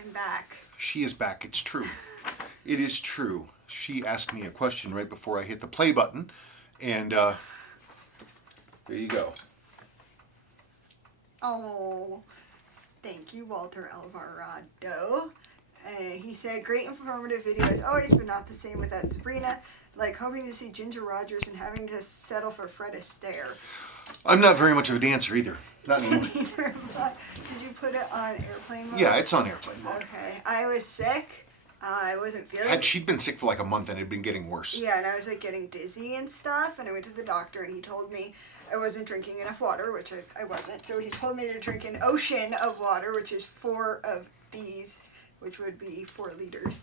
I'm back. She is back. It's true. It is true. She asked me a question right before I hit the play button, and there you go. Oh, thank you, Walter Alvarado. He said, great informative video as always, but not the same without Sabrina. Like hoping to see Ginger Rogers and having to settle for Fred Astaire. I'm not very much of a dancer either. Not anymore. Neither, but did you put it on airplane mode? Yeah, it's on airplane mode. Okay. I was sick. I wasn't feeling She'd been sick for like a month and it had been getting worse. Yeah, and I was like getting dizzy and stuff, and I went to the doctor and he told me I wasn't drinking enough water, which I wasn't. So he told me to drink an ocean of water, which is 4 of these, which would be 4 liters.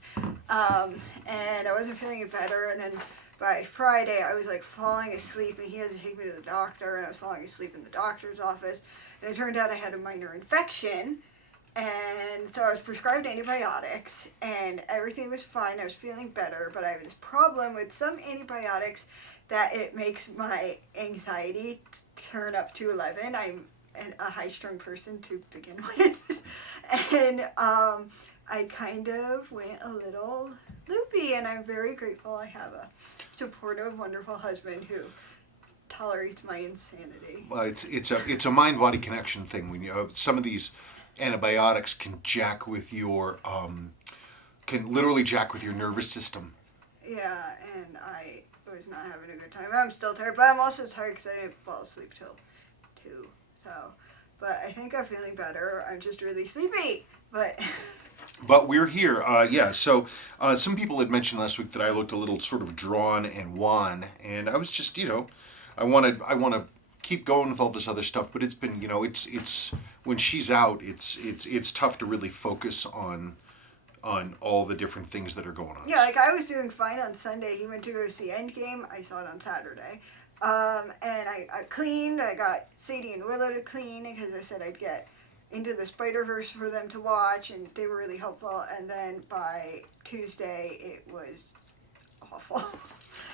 And I wasn't feeling it better, and then by Friday I was like falling asleep, and he had to take me to the doctor, and I was falling asleep in the doctor's office, and it turned out I had a minor infection. And so I was prescribed antibiotics, and everything was fine. I was feeling better, but I have this problem with some antibiotics that it makes my anxiety turn up to 11. I'm a high-strung person to begin with. And I kind of went a little loopy, and I'm very grateful I have a supportive, wonderful husband who tolerates my insanity. Well, it's a mind-body connection thing. When some of these antibiotics can jack with your can literally jack with your nervous system. Yeah, and I was not having a good time. I'm still tired, but I'm also tired because I didn't fall asleep till 2. So, but I think I'm feeling better. I'm just really sleepy, but. But we're here, yeah. So some people had mentioned last week that I looked a little sort of drawn and wan, and I was just, I want to keep going with all this other stuff, but it's been, it's when she's out, it's tough to really focus on all the different things that are going on. Yeah, like I was doing fine on Sunday. He went to go see Endgame. I saw it on Saturday. And I cleaned. I got Sadie and Willow to clean because I said I'd get Into the Spider-Verse for them to watch, and they were really helpful. And then by Tuesday, it was awful.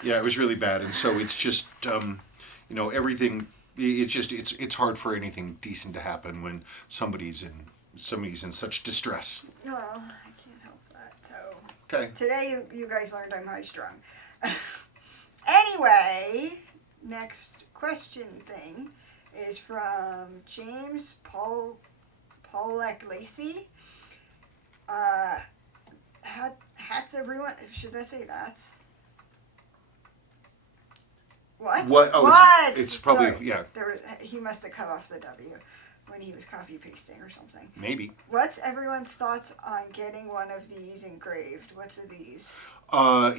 Yeah, it was really bad. And so it's just, everything. It's hard for anything decent to happen when somebody's in such distress. Well, I can't help that. So okay. Today you guys learned I'm high strung. Anyway, next question thing is from James Paulek Lacey. Hats everyone. Should I say that? What? What? Oh, what? It's probably, sorry. Yeah. He must have cut off the W when he was copy pasting or something. Maybe. What's everyone's thoughts on getting one of these engraved? What's of these? That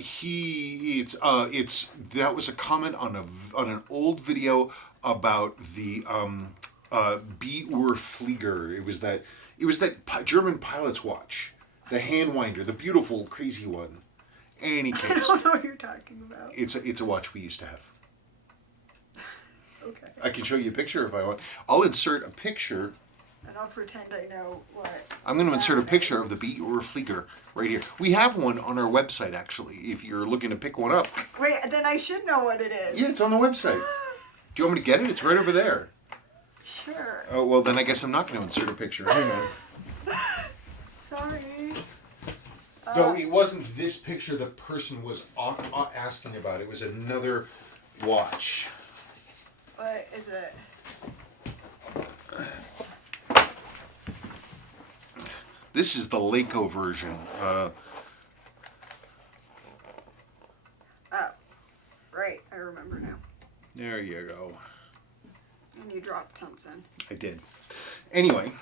was a comment on an old video about the Flieger. It was that German pilot's watch, the hand winder, the beautiful crazy one. Any case, I don't know what you're talking about. It's a watch we used to have. Okay. I can show you a picture if I want. I'll insert a picture. And I'll pretend I know what. I'm going to insert a picture of the Flieger right here. We have one on our website, actually, if you're looking to pick one up. Wait, then I should know what it is. Yeah, it's on the website. Do you want me to get it? It's right over there. Sure. Oh, well, then I guess I'm not going to insert a picture. Hang on. Sorry. Though it wasn't this picture the person was asking about. It was another watch. What is it? This is the Leico version. Oh, right. I remember now. There you go. And you dropped something. I did. Anyway.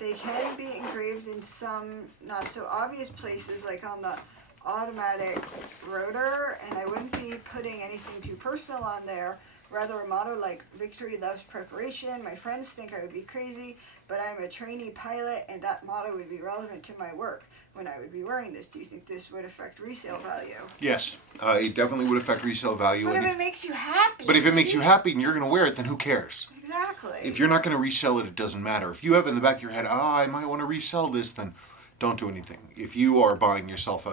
They can be engraved in some not so obvious places, like on the automatic rotor, and I wouldn't be putting anything too personal on there. Rather a motto like "Victory loves preparation." My friends think I would be crazy, but I'm a trainee pilot, and that motto would be relevant to my work when I would be wearing this. Do you think this would affect resale value? Yes, it definitely would affect resale value. But if it makes you happy. But if it makes you happy and you're going to wear it, then who cares? Exactly. If you're not going to resell it, it doesn't matter. If you have in the back of your head, I might want to resell this, then don't do anything. If you are buying yourself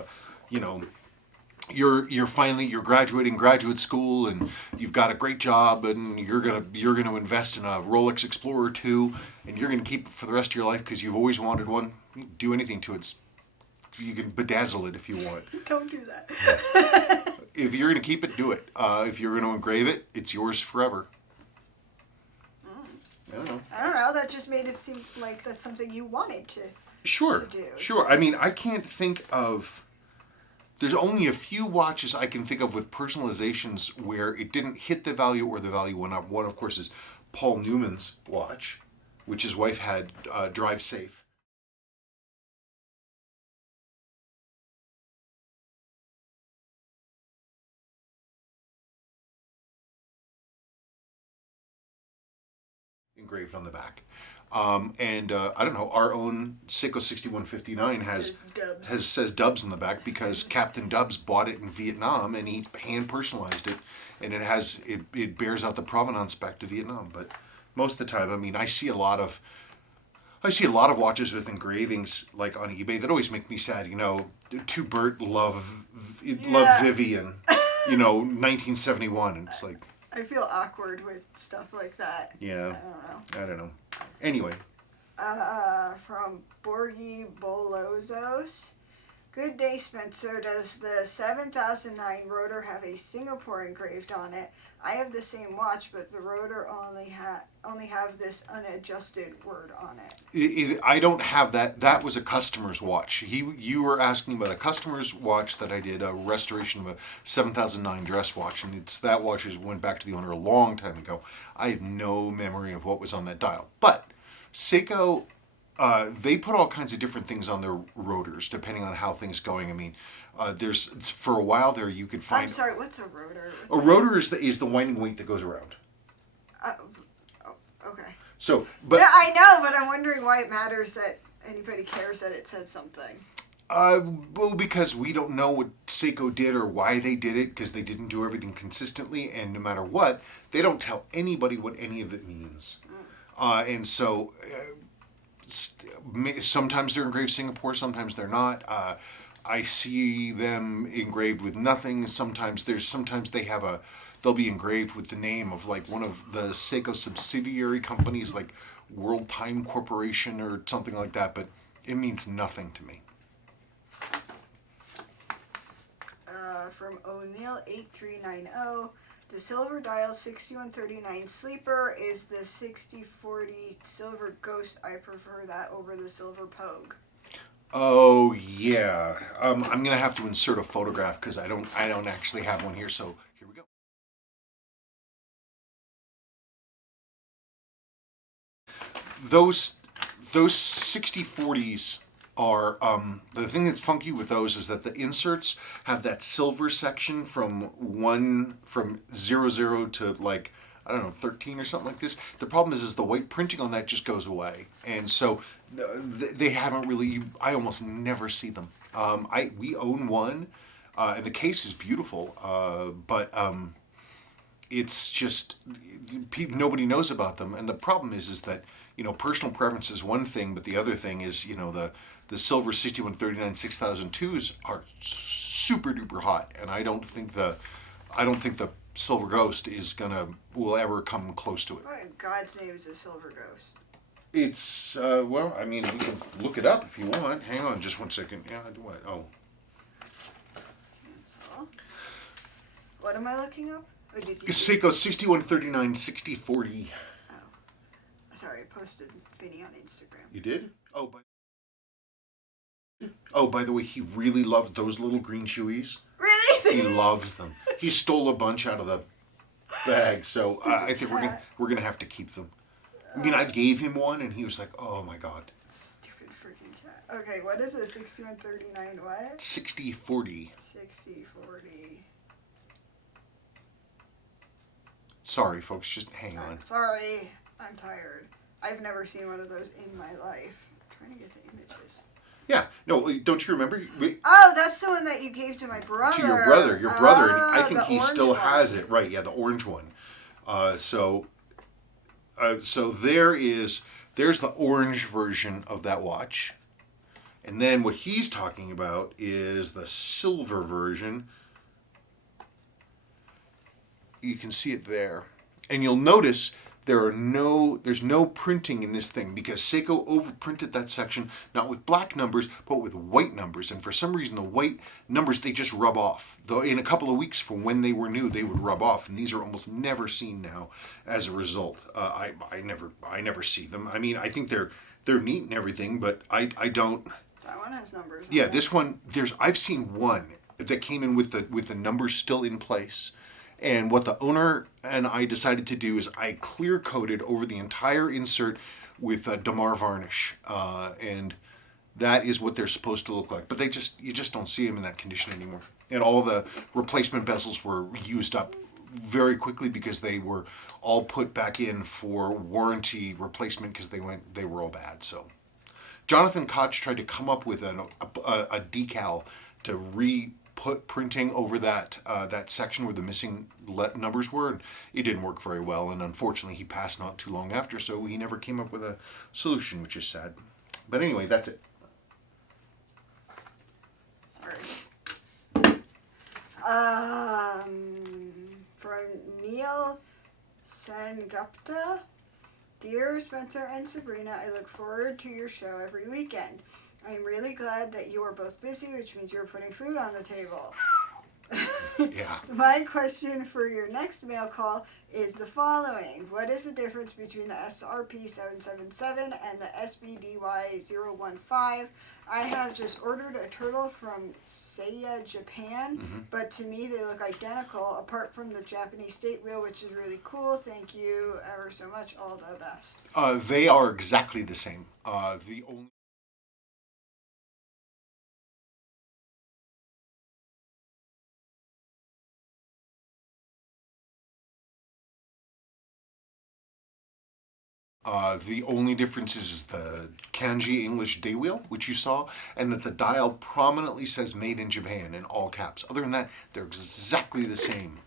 you're graduating graduate school and you've got a great job and you're gonna invest in a Rolex Explorer 2 and you're gonna keep it for the rest of your life because you've always wanted one. You can do anything to it. You can bedazzle it if you want. Don't do that. If you're gonna keep it, do it. If you're gonna engrave it, it's yours forever. I don't know. I don't know. That just made it seem like that's something you wanted to. Sure, To do. sure. I mean, I can't think of. There's only a few watches I can think of with personalizations where it didn't hit the value or the value went up. One, of course, is Paul Newman's watch, which his wife had Drive Safe. Engraved on the back. And I don't know, our own Seiko 6159 says Dubs on the back because Captain Dubs bought it in Vietnam and he hand personalized it, and it bears out the provenance back to Vietnam. But most of the time, I mean, I see a lot of watches with engravings like on eBay that always make me sad. You know, to Bert love Vivian, 1971, and it's like. I feel awkward with stuff like that. Yeah. I don't know. Anyway. From Borgi Bolozos. Good day, Spencer. Does the 7009 rotor have a Singapore engraved on it? I have the same watch, but the rotor only have this unadjusted word on it. I don't have that. That was a customer's watch. You were asking about a customer's watch that I did a restoration of a 7009 dress watch, and that watch went back to the owner a long time ago. I have no memory of what was on that dial. But Seiko, they put all kinds of different things on their rotors depending on how things going. I mean, there's for a while there you could find. I'm sorry. What's a rotor? A rotor is the winding weight that goes around. Okay. So, but yeah, I know, but I'm wondering why it matters that anybody cares that it says something. Well, because we don't know what Seiko did or why they did it, because they didn't do everything consistently, and no matter what, they don't tell anybody what any of it means. And so, sometimes they're engraved Singapore, sometimes they're not. I see them engraved with nothing. Sometimes they'll be engraved with the name of like one of the Seiko subsidiary companies, like World Time Corporation or something like that, but it means nothing to me. From O'Neill 8390, the silver dial 6139 sleeper is the 6040 silver ghost. I prefer that over the silver pogue. Oh yeah, I'm gonna have to insert a photograph because I don't actually have one here. So here we go. Those 6040s are the thing that's funky with those is that the inserts have that silver section from 00 to like I don't know 13 or something like this. The problem is the white printing on that just goes away, and so they haven't really. I almost never see them. We own one, and the case is beautiful, but it's just nobody knows about them, and the problem is that personal preference is one thing, but the other thing is the silver 6139 6002s are super duper hot, and I don't think the silver ghost will ever come close to it. What in God's name is a silver ghost? It's well, I mean, we can look it up if you want. Hang on, just 1 second. Yeah, what? Oh, That's all. What am I looking up? Or did you? Seiko 6139 6040. Oh, sorry, I posted Vinny on Instagram. You did? Oh, by the way, he really loved those little green shoeies. Really? He loves them. He stole a bunch out of the bag, so I think we're gonna have to keep them. I mean, I gave him one, and he was like, "Oh my god." Stupid freaking cat. Okay, what is it? 6139 what? 6040. 6040. Sorry, folks, just hang on. Sorry, I'm tired. I've never seen one of those in my life. I'm trying to get the images. Yeah, no, don't you remember? Oh, that's the one that you gave to my brother. To your brother, and I think he still one. has it. Right? Yeah, the orange one. So there's the orange version of that watch, and then what he's talking about is the silver version, you can see it there. And you'll notice there's no printing in this thing because Seiko overprinted that section, not with black numbers, but with white numbers. And for some reason, the white numbers, they just rub off. Though in a couple of weeks from when they were new, they would rub off. And these are almost never seen now as a result. I never see them. I mean, I think they're neat and everything, but I don't. That one has numbers. Yeah, this one, I've seen one that came in with the numbers still in place. And what the owner and I decided to do is I clear coated over the entire insert with Damar varnish, and that is what they're supposed to look like. But you just don't see them in that condition anymore. And all the replacement bezels were used up very quickly because they were all put back in for warranty replacement because they were all bad. So Jonathan Koch tried to come up with a decal to put printing over that section where the missing numbers were, and it didn't work very well. And unfortunately, he passed not too long after, so he never came up with a solution, which is sad. But anyway, that's it. Sorry. From Neil Sengupta. Dear Spencer and Sabrina, I look forward to your show every weekend. I am really glad that you are both busy, which means you're putting food on the table. Yeah. My question for your next mail call is the following. What is the difference between the SRP 777 and the SBDY 015? I have just ordered a turtle from Seiya, Japan, but to me they look identical apart from the Japanese state wheel, which is really cool. Thank you ever so much. All the best. They are exactly the same. The only The only difference is the kanji English day wheel, which you saw, and that the dial prominently says made in Japan in all caps. Other than that, they're exactly the same.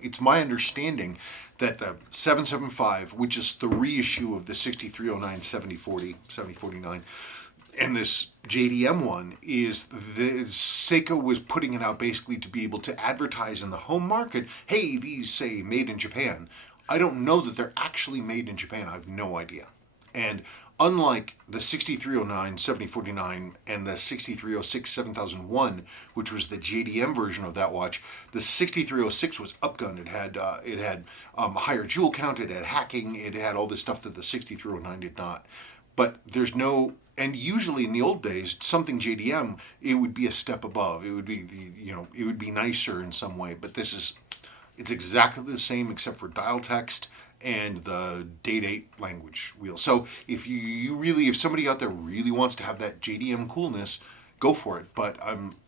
It's my understanding that the 775, which is the reissue of the 6309 7040, 7049, and this JDM one is Seiko was putting it out basically to be able to advertise in the home market, hey, these say made in Japan. I don't know that they're actually made in Japan. I have no idea. And unlike the 6309 7049 and the 6306 7001, which was the JDM version of that watch, the 6306 was upgunned. It had higher jewel count, it had hacking, it had all this stuff that the 6309 did not. But there's no, and usually in the old days, something JDM, it would be a step above. It would be, it would be nicer in some way. But it's exactly the same except for dial text and the date language wheel. So if if somebody out there really wants to have that JDM coolness, go for it. But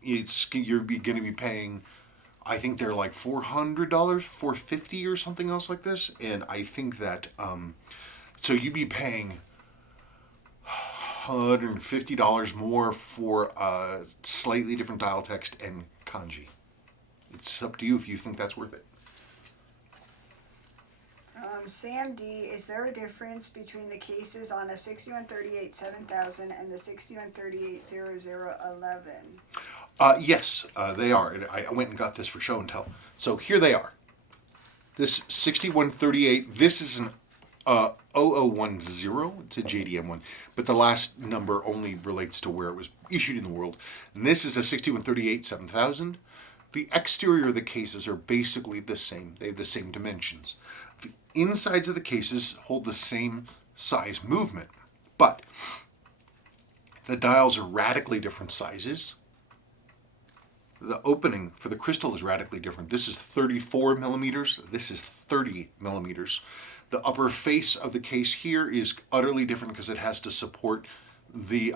you're going to be paying, I think they're like $400, $450 or something else like this. And I think that so you'd be paying $150 more for slightly different dial text and kanji. It's up to you if you think that's worth it. Sam D, is there a difference between the cases on a 6138 7000 and the 6138 0011? Yes, they are. I went and got this for show and tell. So here they are. This 6138, this is an 0010. It's a JDM one, but the last number only relates to where it was issued in the world. And this is a 6138 7000. The exterior of the cases are basically the same. They have the same dimensions. The insides of the cases hold the same size movement, but the dials are radically different sizes. The opening for the crystal is radically different. This is 34 millimeters. This is 30 millimeters. The upper face of the case here is utterly different because it has to support the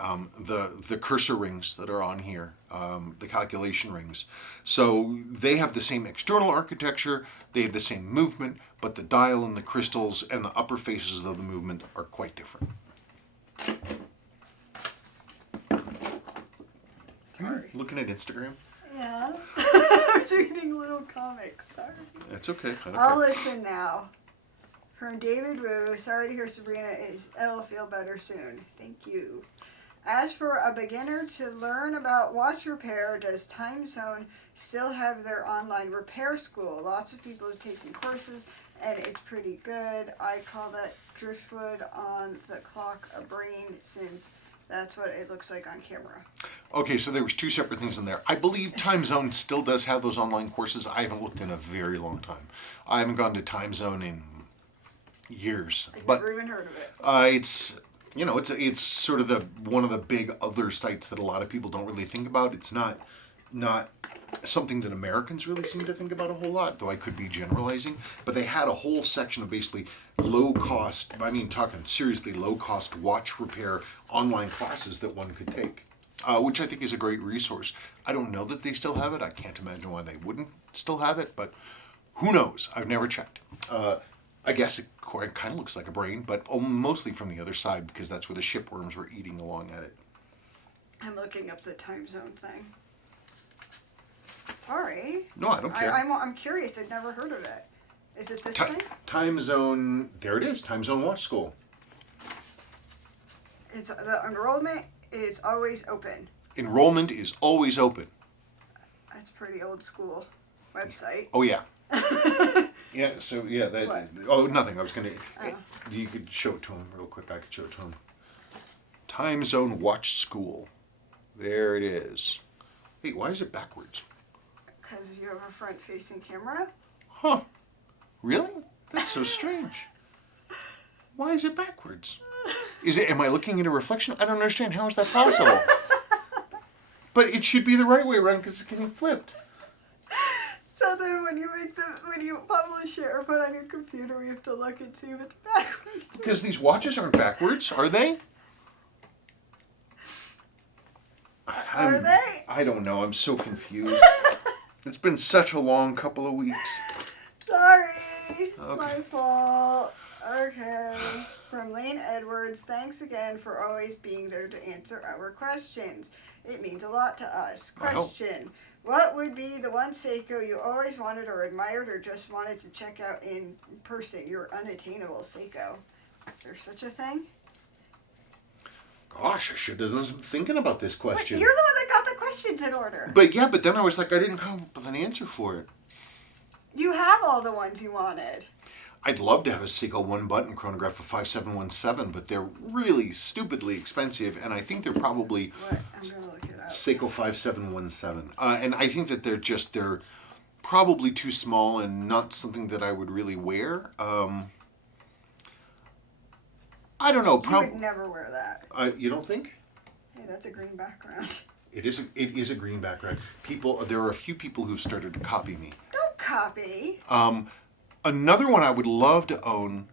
cursor rings that are on here, the calculation rings. So they have the same external architecture, they have the same movement, but the dial and the crystals and the upper faces of the movement are quite different. Sorry. Looking at Instagram? Yeah. I was reading little comics. Sorry. That's okay. I'll listen now. From David Wu, sorry to hear Sabrina will feel better soon. Thank you. As for a beginner to learn about watch repair, does Time Zone still have their online repair school? Lots of people are taking courses, and it's pretty good. I call that driftwood on the clock a brain, since that's what it looks like on camera. Okay, so there was two separate things in there. I believe Time Zone still does have those online courses. I haven't looked in a very long time. I haven't gone to Time Zone in years. I've But never even heard of it. it's it's sort of the one of the big other sites that a lot of people don't really think about. It's not something that Americans really seem to think about a whole lot, though I could be generalizing. But they had a whole section of basically low cost, I mean talking seriously low cost watch repair online classes that one could take, which I think is a great resource. I don't know that they still have it. I can't imagine why they wouldn't still have it, but who knows? I've never checked. I guess it kind of looks like a brain, but mostly from the other side, because that's where the shipworms were eating along at it. I'm looking up the Time Zone thing. Sorry. No, I don't care. I'm curious. I've never heard of it. Is it this thing? Time Zone, there it is, Time Zone Watch School. It's the enrollment is always open. Enrollment is always open. That's a pretty old school website. Oh, yeah. Yeah, so, yeah, that. What? Oh, nothing. I was going to. Oh. You could show it to him real quick. I could show it to him. Time Zone Watch School. There it is. Wait, why is it backwards? Because you have a front-facing camera. Huh. Really? That's so strange. Why is it backwards? Am I looking at a reflection? I don't understand. How is that possible? But it should be the right way around because it's getting flipped. So then when you publish it or put it on your computer, we have to look and see if it's backwards. Because these watches aren't backwards, are they? Are they? I don't know. I'm so confused. It's been such a long couple of weeks. Sorry. It's Okay. my fault. Okay. From Lane Edwards, thanks again for always being there to answer our questions. It means a lot to us. Wow. Question. What would be the one Seiko you always wanted or admired or just wanted to check out in person? Your unattainable Seiko. Is there such a thing? Gosh, I should have done some thinking about this But question. you're the one that got the questions in order. But then I was like, I didn't come up with an answer for it. You have all the ones you wanted. I'd love to have a Seiko one-button chronograph of 5717, but they're really stupidly expensive, and I think they're probably What? I'm going to look it up. Seiko 5717. And I think that they're probably too small and not something that I would really wear. I don't know. You would never wear that. You don't think? Hey, that's a green background. It is a green background. There are a few people who've started to copy me. Don't copy. Another one I would love to own.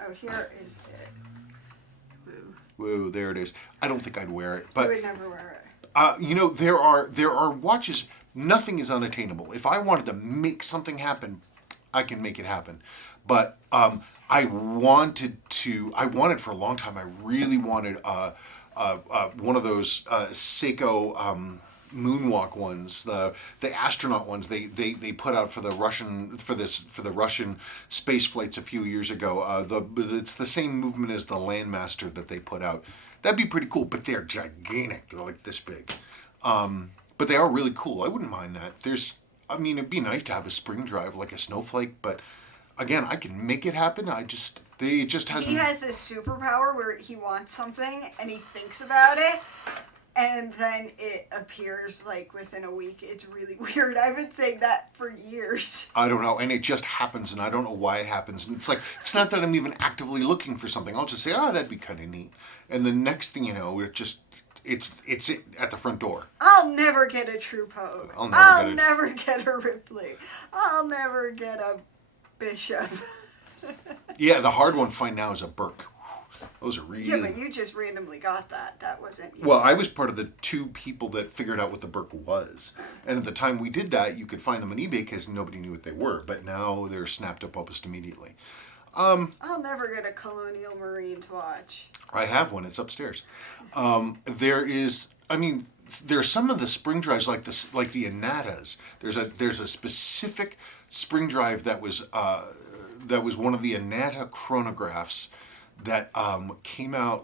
Oh, here is it. Woo. Whoa, there it is. I don't think I'd wear it, You but would never wear there are watches. Nothing is unattainable. If I wanted to make something happen, I can make it happen. But I wanted for a long time. I really wanted one of those Seiko moonwalk ones, the astronaut ones they put out for the Russian space flights a few years ago. It's the same movement as the Landmaster that they put out. That'd be pretty cool, but they're gigantic. They're like this big. But they are really cool. I wouldn't mind that. It'd be nice to have a spring drive like a Snowflake, but again, I can make it happen. It just hasn't. He has this superpower where he wants something and he thinks about it, and then it appears like within a week. It's really weird. I've been saying that for years. I don't know, and it just happens, and I don't know why it happens. And it's not that I'm even actively looking for something. I'll just say, that'd be kind of neat, and the next thing you know, it's at the front door. I'll never get a True Pogue. I'll never get a Ripley. I'll never get a Bishop. Yeah, the hard one to find now is a Burke. Those are really... Yeah, but you just randomly got that. That wasn't you. Well, I was part of the two people that figured out what the Burke was. And at the time we did that, you could find them on eBay because nobody knew what they were. But now they're snapped up almost immediately. I'll never get a Colonial Marines watch. I have one. It's upstairs. There's some of the spring drives like the Unatas. There's a specific spring drive that was one of the Unatta chronographs that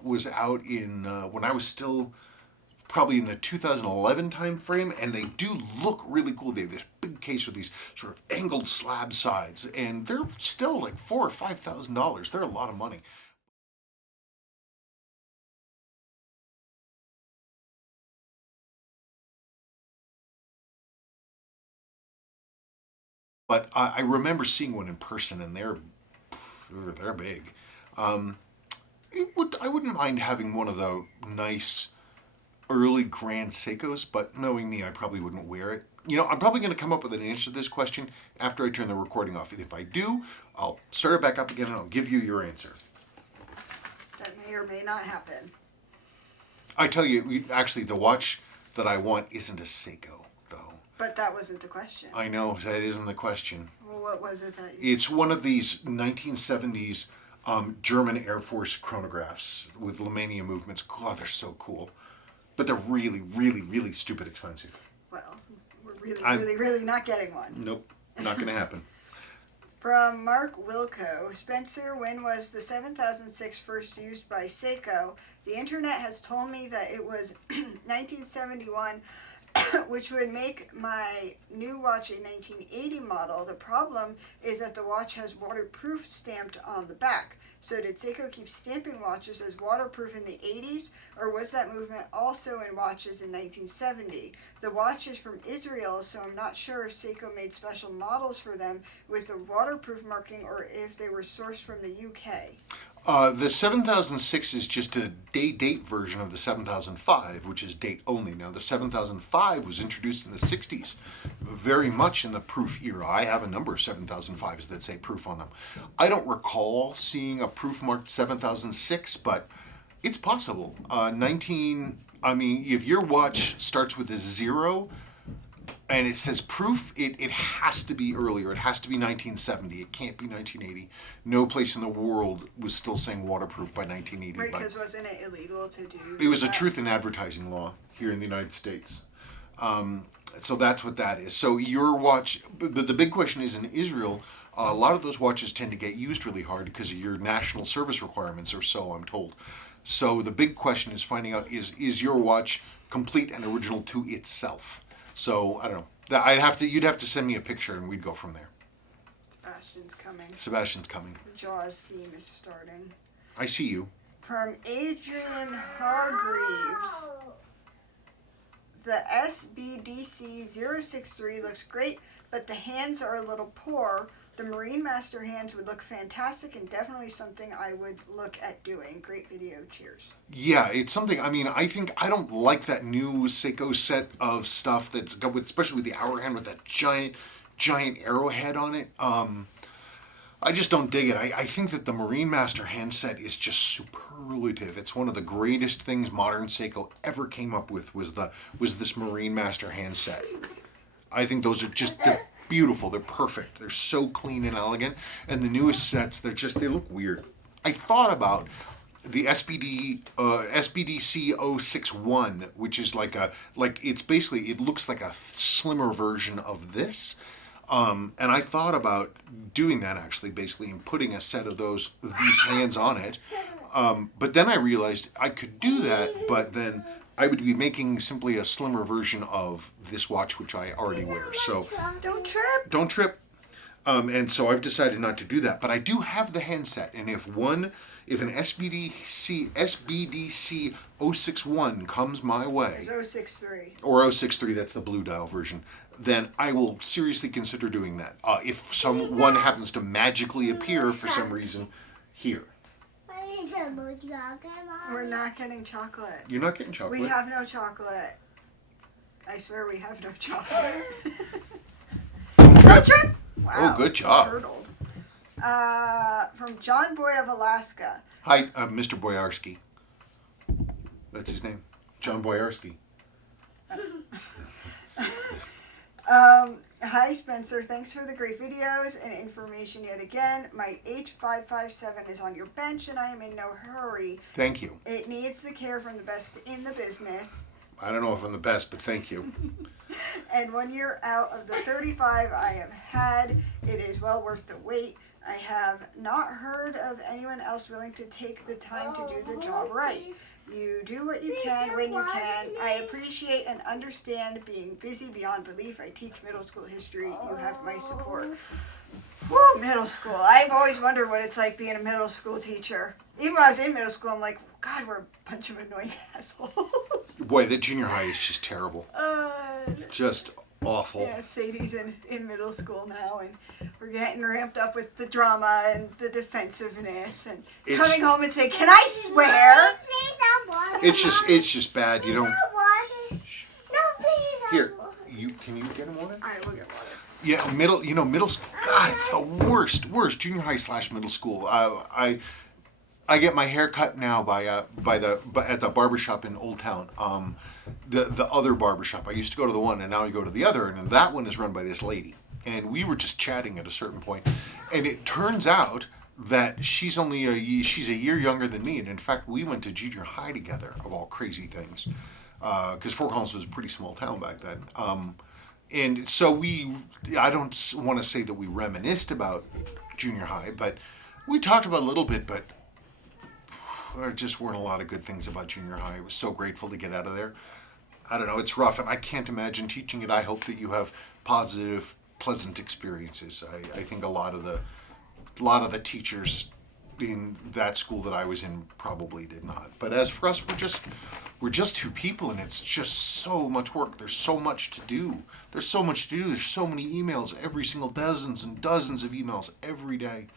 was out in when I was still probably in the 2011 time frame, and they do look really cool. They have this big case with these sort of angled slab sides, and they're still like $4,000 or $5,000. They're a lot of money. But I remember seeing one in person, and they're big. Um, I wouldn't mind having one of the nice early Grand Seikos, but knowing me, I probably wouldn't wear it. You know, I'm probably going to come up with an answer to this question after I turn the recording off. And if I do, I'll start it back up again and I'll give you your answer. That may or may not happen. I tell you, actually, the watch that I want isn't a Seiko, though. But that wasn't the question. I know, that isn't the question. Well, what was it that you... It's one of these 1970s German Air Force chronographs with Lemania movements. God, they're so cool. But they're really, really, really stupid expensive. Well, we're really not getting one. Nope, not going to happen. From Mark Wilco, Spencer, when was the 7006 first used by Seiko? The internet has told me that it was 1971, which would make my new watch a 1980 model. The problem is that the watch has waterproof stamped on the back. So did Seiko keep stamping watches as waterproof in the 80s, or was that movement also in watches in 1970? The watch is from Israel, so I'm not sure if Seiko made special models for them with the waterproof marking, or if they were sourced from the UK. The 7006 is just a date version of the 7005, which is date only. Now, the 7005 was introduced in the 60s, very much in the proof era. I have a number of 7005s that say proof on them. I don't recall seeing a proof marked 7006, but it's possible. If your watch starts with a 0 and it says proof, it has to be earlier. It has to be 1970. It can't be 1980. No place in the world was still saying waterproof by 1980. Right, because wasn't it illegal to do It was that? a truth in advertising law here in the United States. So that's what that is. So your watch, but the big question is in Israel, a lot of those watches tend to get used really hard because of your national service requirements, or so I'm told. So the big question is finding out, is your watch complete and original to itself? So I don't know. You'd have to send me a picture and we'd go from there. Sebastian's coming. The Jaws theme is starting. I see you. From Adrian Hargreaves. The SBDC 063 looks great, but the hands are a little poor. The Marine Master hands would look fantastic and definitely something I would look at doing. Great video. Cheers. Yeah, it's something. I think I don't like that new Seiko set of stuff that's got especially with the hour hand with that giant arrowhead on it. I just don't dig it. I think that the Marine Master handset is just superlative. It's one of the greatest things modern Seiko ever came up with was this Marine Master handset. I think those are they're beautiful. They're perfect. They're so clean and elegant. And the newest sets, they look weird. I thought about the SBDC 061, which is it looks like a slimmer version of this. And I thought about doing that basically, and putting a set of these hands on it. But then I realized I could do that, but then I would be making simply a slimmer version of this watch, which I already wear. So don't trip. Don't trip. And so I've decided not to do that. But I do have the handset, and if an SBDC 061 comes my way, it's 063 or 063, that's the blue dial version, then I will seriously consider doing that. If someone happens to magically appear for some reason here. We're not getting chocolate. You're not getting chocolate? We have no chocolate. I swear we have no chocolate. Road trip? Wow. Oh, good job. Hurdled. From John Boy of Alaska. Hi, Mr. Boyarski. That's his name. John Boyarski. Hi Spencer, thanks for the great videos and information yet again. My H557 is on your bench and I am in no hurry. Thank you. It needs the care from the best in the business. I don't know if I'm the best, but thank you. And 1 year out of the 35 I have had, it is well worth the wait. I have not heard of anyone else willing to take the time to do the job right. You do what you can when you can. I appreciate and understand being busy beyond belief. I teach middle school history. You have my support. Whew, middle school. I've always wondered what it's like being a middle school teacher. Even when I was in middle school, I'm like, God, we're a bunch of annoying assholes. Boy, the junior high is just terrible. Just awful. Yeah, Sadie's in middle school now, and we're getting ramped up with the drama and the defensiveness, and coming home and saying, "Can I swear?" It's just bad. You don't. No, please. Here, can you get him water? I will get water. Yeah, middle school. God, it's the worst. Junior high / middle school. I get my hair cut now at the barbershop in Old Town. The other barbershop. I used to go to the one, and now I go to the other, and that one is run by this lady. And we were just chatting at a certain point, and it turns out that she's a year younger than me, and in fact, we went to junior high together. Of all crazy things, because Fort Collins was a pretty small town back then. And so I don't want to say that we reminisced about junior high, but we talked about it a little bit, but there just weren't a lot of good things about junior high. I was so grateful to get out of there. I don't know, it's rough, and I can't imagine teaching it. I hope that you have positive, pleasant experiences. I think a lot of the teachers in that school that I was in probably did not. But as for us, we're just two people, and it's just so much work. There's so much to do. There's so many emails, every single dozens and dozens of emails every day.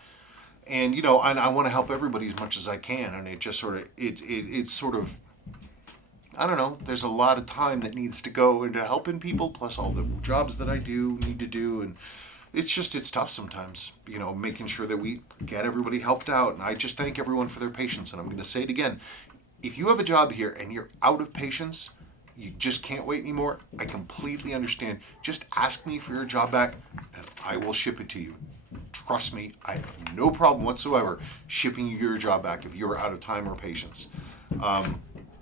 And and I want to help everybody as much as I can, and it just it's sort of I don't know. There's a lot of time that needs to go into helping people, plus all the jobs that I need to do, and it's tough sometimes. Making sure that we get everybody helped out, and I just thank everyone for their patience. And I'm going to say it again: if you have a job here and you're out of patience, you just can't wait anymore, I completely understand. Just ask me for your job back, and I will ship it to you. Trust me, I have no problem whatsoever shipping you your job back if you're out of time or patience.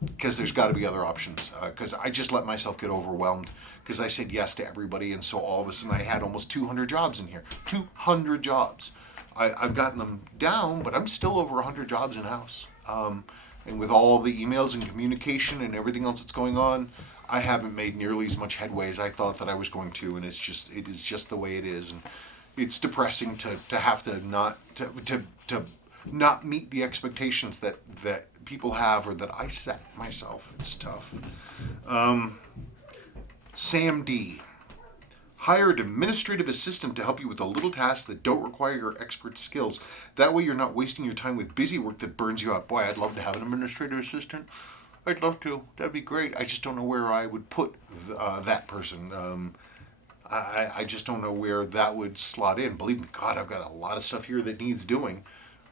Because there's got to be other options. Because I just let myself get overwhelmed because I said yes to everybody, and so all of a sudden I had almost 200 jobs in here. 200 jobs. I've gotten them down, but I'm still over 100 jobs in-house. And with all the emails and communication and everything else that's going on, I haven't made nearly as much headway as I thought that I was going to, and it is just the way it is. And it's depressing to have to not meet the expectations that people have or that I set myself. It's tough. Sam D. Hire an administrative assistant to help you with the little tasks that don't require your expert skills. That way you're not wasting your time with busy work that burns you out. Boy, I'd love to have an administrative assistant. I'd love to. That'd be great. I just don't know where I would put that person. I just don't know where that would slot in. Believe me, God, I've got a lot of stuff here that needs doing.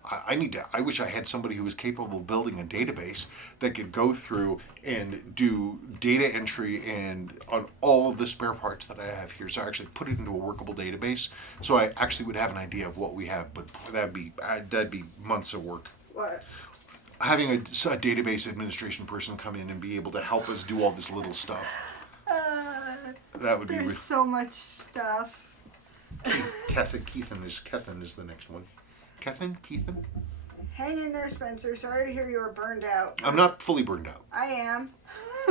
I wish I had somebody who was capable of building a database that could go through and do data entry and on all of the spare parts that I have here. So I actually put it into a workable database. So I actually would have an idea of what we have, but that'd be months of work. What? Having a database administration person come in and be able to help us do all this little stuff. That would be. There's so much stuff. Kethan is the next one. Kethan? Hang in there, Spencer. Sorry to hear you were burned out. I'm not fully burned out. I am.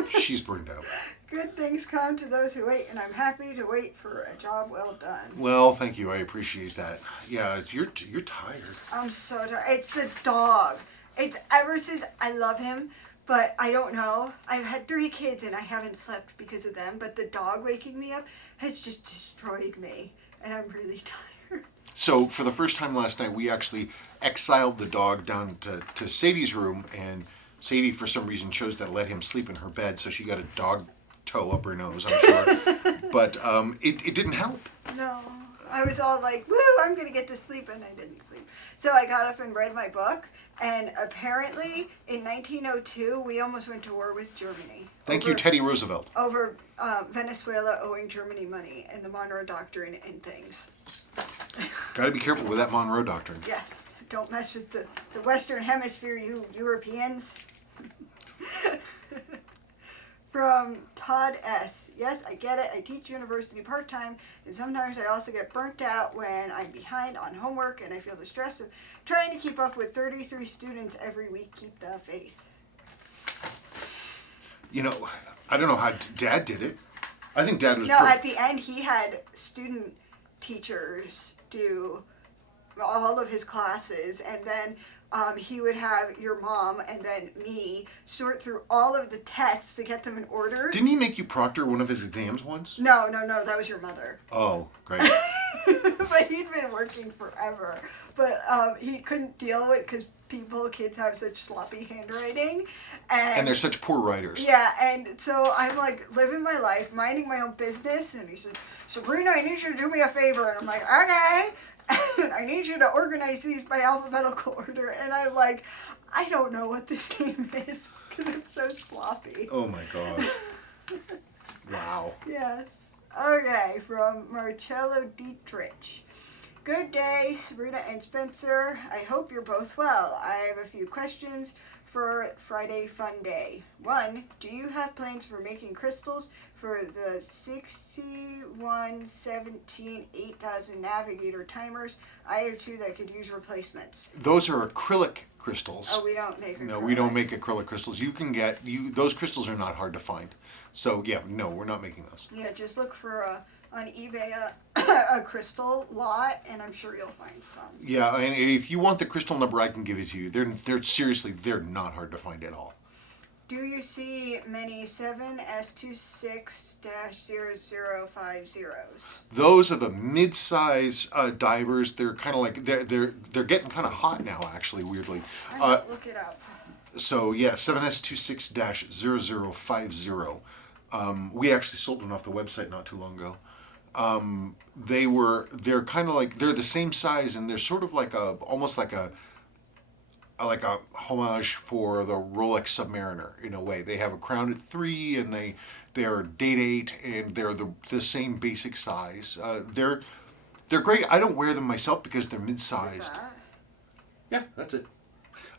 She's burned out. Good things come to those who wait, and I'm happy to wait for a job well done. Well, thank you. I appreciate that. Yeah, you're tired. I'm so tired. It's the dog. It's ever since I love him, but I don't know. I've had 3 kids and I haven't slept because of them, but the dog waking me up has just destroyed me, and I'm really tired. So for the first time last night, we actually exiled the dog down to Sadie's room, and Sadie, for some reason, chose to let him sleep in her bed, so she got a dog toe up her nose, I'm sure. But it didn't help. No. I was all like, woo, I'm going to get to sleep, and I didn't sleep. So I got up and read my book, and apparently in 1902, we almost went to war with Germany. Thank you, Teddy Roosevelt. Over Venezuela owing Germany money and the Monroe Doctrine and things. Got to be careful with that Monroe Doctrine. Yes. Don't mess with the Western Hemisphere, you Europeans. From Todd S. Yes, I get it. I teach university part-time, and sometimes I also get burnt out when I'm behind on homework, and I feel the stress of trying to keep up with 33 students every week. Keep the faith. You know, I don't know how Dad did it. I think Dad was... No, at the end, he had student teachers do all of his classes, and then he would have your mom and then me sort through all of the tests to get them in order. Didn't he make you proctor one of his exams once? No, that was your mother. Oh, great. But he'd been working forever. But he couldn't deal with, because kids have such sloppy handwriting. And they're such poor writers. Yeah, and so I'm like living my life, minding my own business, and he said, Sabrina, I need you to do me a favor. And I'm like, okay. And I need you to organize these by alphabetical order. And I'm like, I don't know what this name is, because it's so sloppy. Oh my God. Wow. Yes. Okay, from Marcello Dietrich. Good day, Sabrina and Spencer. I hope you're both well. I have a few questions for Friday Fun Day. 1. Do you have plans for making crystals for the 6117 8000 Navigator timers? I have 2 that could use replacements. Those are acrylic crystals. Oh, we don't make acrylic. No, we don't make acrylic crystals. You can get... those crystals are not hard to find. So, yeah, no, we're not making those. Yeah, just look for on eBay a crystal lot, and I'm sure you'll find some. Yeah, and if you want the crystal number, I can give it to you. They're seriously, they're not hard to find at all. Do you see many 7S26-0050s? Those are the mid-size divers. They're kind of like they're getting kind of hot now, actually. Weirdly. Look it up. So yeah, 7S26-0050. We actually sold one off the website not too long ago. They're kind of like, they're the same size, and they're sort of like almost like a homage for the Rolex Submariner in a way. They have a crown at 3, and they're date 8, and they're the same basic size. They're great. I don't wear them myself because they're mid-sized. Yeah, that's it.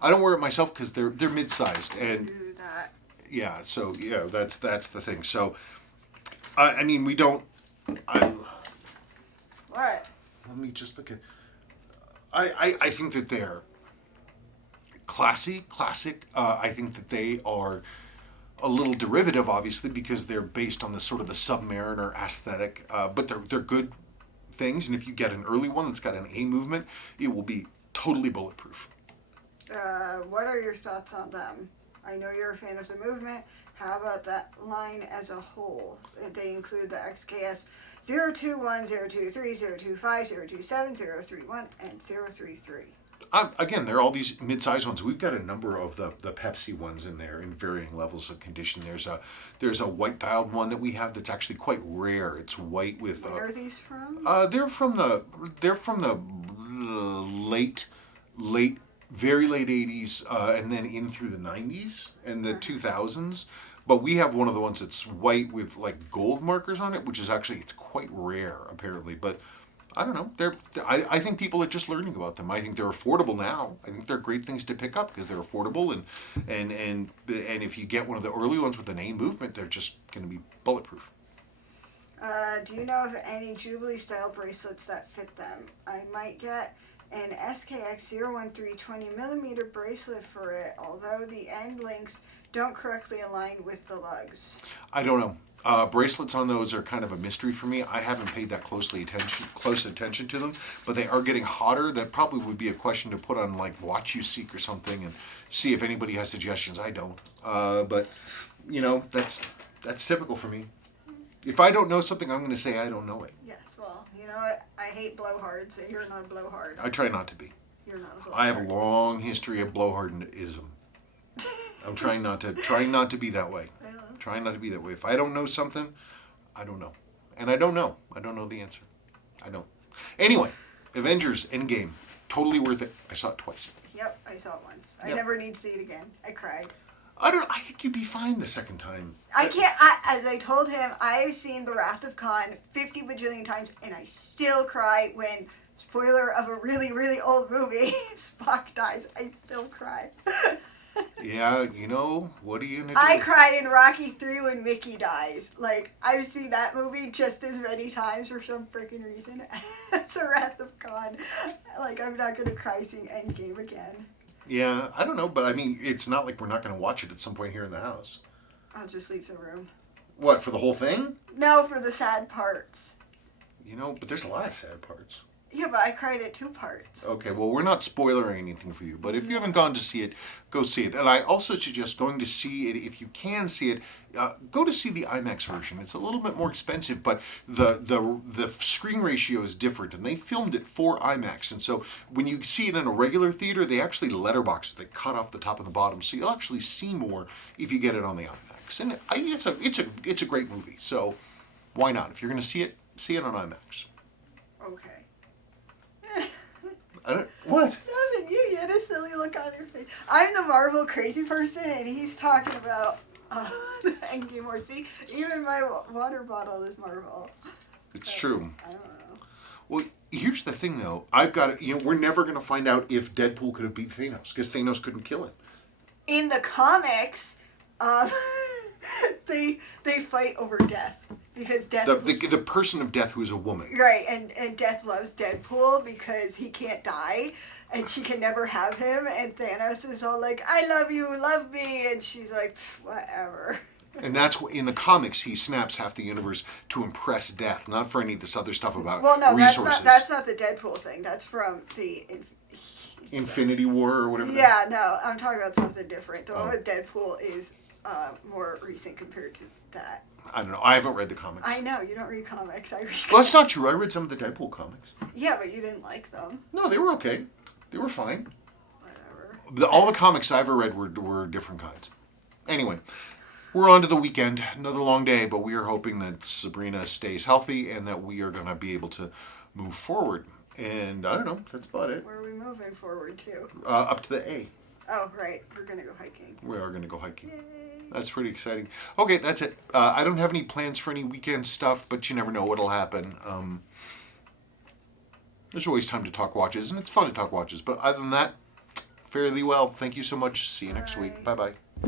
I don't wear it myself because they're mid-sized, and Do that. yeah. So yeah, that's the thing. So I mean, we don't. What? Let me just look at. I think that they're classic. I think that they are a little derivative, obviously, because they're based on the sort of the Submariner aesthetic. But they're good things, and if you get an early one that's got an A movement, it will be totally bulletproof. What are your thoughts on them? I know you're a fan of the movement. How about that line as a whole? They include the XKS 021, 023, 025, 027, 031, and 033. Again, there are all these mid-sized ones. We've got a number of the Pepsi ones in there in varying levels of condition. There's a white dialed one that we have that's actually quite rare. It's white with. Where are these from? They're from the very late 80s, and then in through the 90s and the 2000s. But we have one of the ones that's white with like gold markers on it, which is actually, it's quite rare apparently. But I don't know. I think people are just learning about them. I think they're affordable now. I think they're great things to pick up because they're affordable, and if you get one of the early ones with an A movement, they're just going to be bulletproof. Do you know of any Jubilee style bracelets that fit them? I might get an SKX 013 20mm bracelet for it, although the end links don't correctly align with the lugs. I don't know. Bracelets on those are kind of a mystery for me. I haven't paid that close attention to them, but they are getting hotter. That probably would be a question to put on like Watch You Seek or something and see if anybody has suggestions. I don't. But you know, that's typical for me. If I don't know something, I'm going to say I don't know it. Yes, well, you know what? I hate blowhards, and you're not a blowhard. I try not to be. You're not a blowhard. I have a long history of blowhardism. I'm trying not to be that way. Trying not to be that way. If I don't know something, I don't know. And I don't know. I don't know the answer. I don't. Anyway, Avengers Endgame. Totally worth it. I saw it twice. Yep, I saw it once. I Yep. never need to see it again. I cried. I think you'd be fine the second time. I can't, as I told him, I've seen The Wrath of Khan 50 bajillion times, and I still cry when, spoiler of a really, really old movie, Spock dies. I still cry. Yeah, you know, what are you gonna do? I cry in Rocky 3 when Mickey dies. Like, I've seen that movie just as many times for some freaking reason. It's a Wrath of God. Like, I'm not gonna cry seeing Endgame again. Yeah, I don't know, but I mean, it's not like we're not gonna watch it at some point here in the house. I'll just leave the room. What, for the whole thing? No, for the sad parts. You know, but there's a lot of sad parts. Yeah, but I cried at 2 parts. Okay, well, we're not spoiling anything for you, but if you haven't gone to see it, go see it. And I also suggest going to see it, if you can see it, go to see the IMAX version. It's a little bit more expensive, but the screen ratio is different, and they filmed it for IMAX. And so when you see it in a regular theater, they actually letterbox it. They cut off the top and the bottom, so you'll actually see more if you get it on the IMAX. And it's a great movie, so why not? If you're going to see it on IMAX. Okay. What? Nothing. You had a silly look on your face. I'm the Marvel crazy person, and he's talking about the Endgame War. See, even my water bottle is Marvel. It's true. I don't know. Well, here's the thing, though. I've got to, we're never going to find out if Deadpool could have beat Thanos, because Thanos couldn't kill him. In the comics, they fight over Death. Because Death... The person of Death who is a woman. Right, and Death loves Deadpool because he can't die, and she can never have him, and Thanos is all like, I love you, love me, and she's like, whatever. And that's what, in the comics, he snaps half the universe to impress Death, not for any of this other stuff about resources. That's not the Deadpool thing. That's from the... Infinity War or whatever. Yeah, no, I'm talking about something different. The one with Deadpool is more recent compared to that. I don't know. I haven't read the comics. I know, you don't read comics. I read comics. Well, that's not true. I read some of the Deadpool comics. Yeah, but you didn't like them. No, they were okay. They were fine. Whatever. All the comics I ever read were different kinds. Anyway, we're on to the weekend. Another long day, but we are hoping that Sabrina stays healthy and that we are going to be able to move forward. And I don't know. That's about it. Where are we moving forward to? Up to the A. Oh, right. We're going to go hiking. We are going to go hiking. Yay. That's pretty exciting. Okay, that's it. I don't have any plans for any weekend stuff, but you never know what'll happen. There's always time to talk watches, and it's fun to talk watches. But other than that, fairly well. Thank you so much. See you next week. Bye-bye.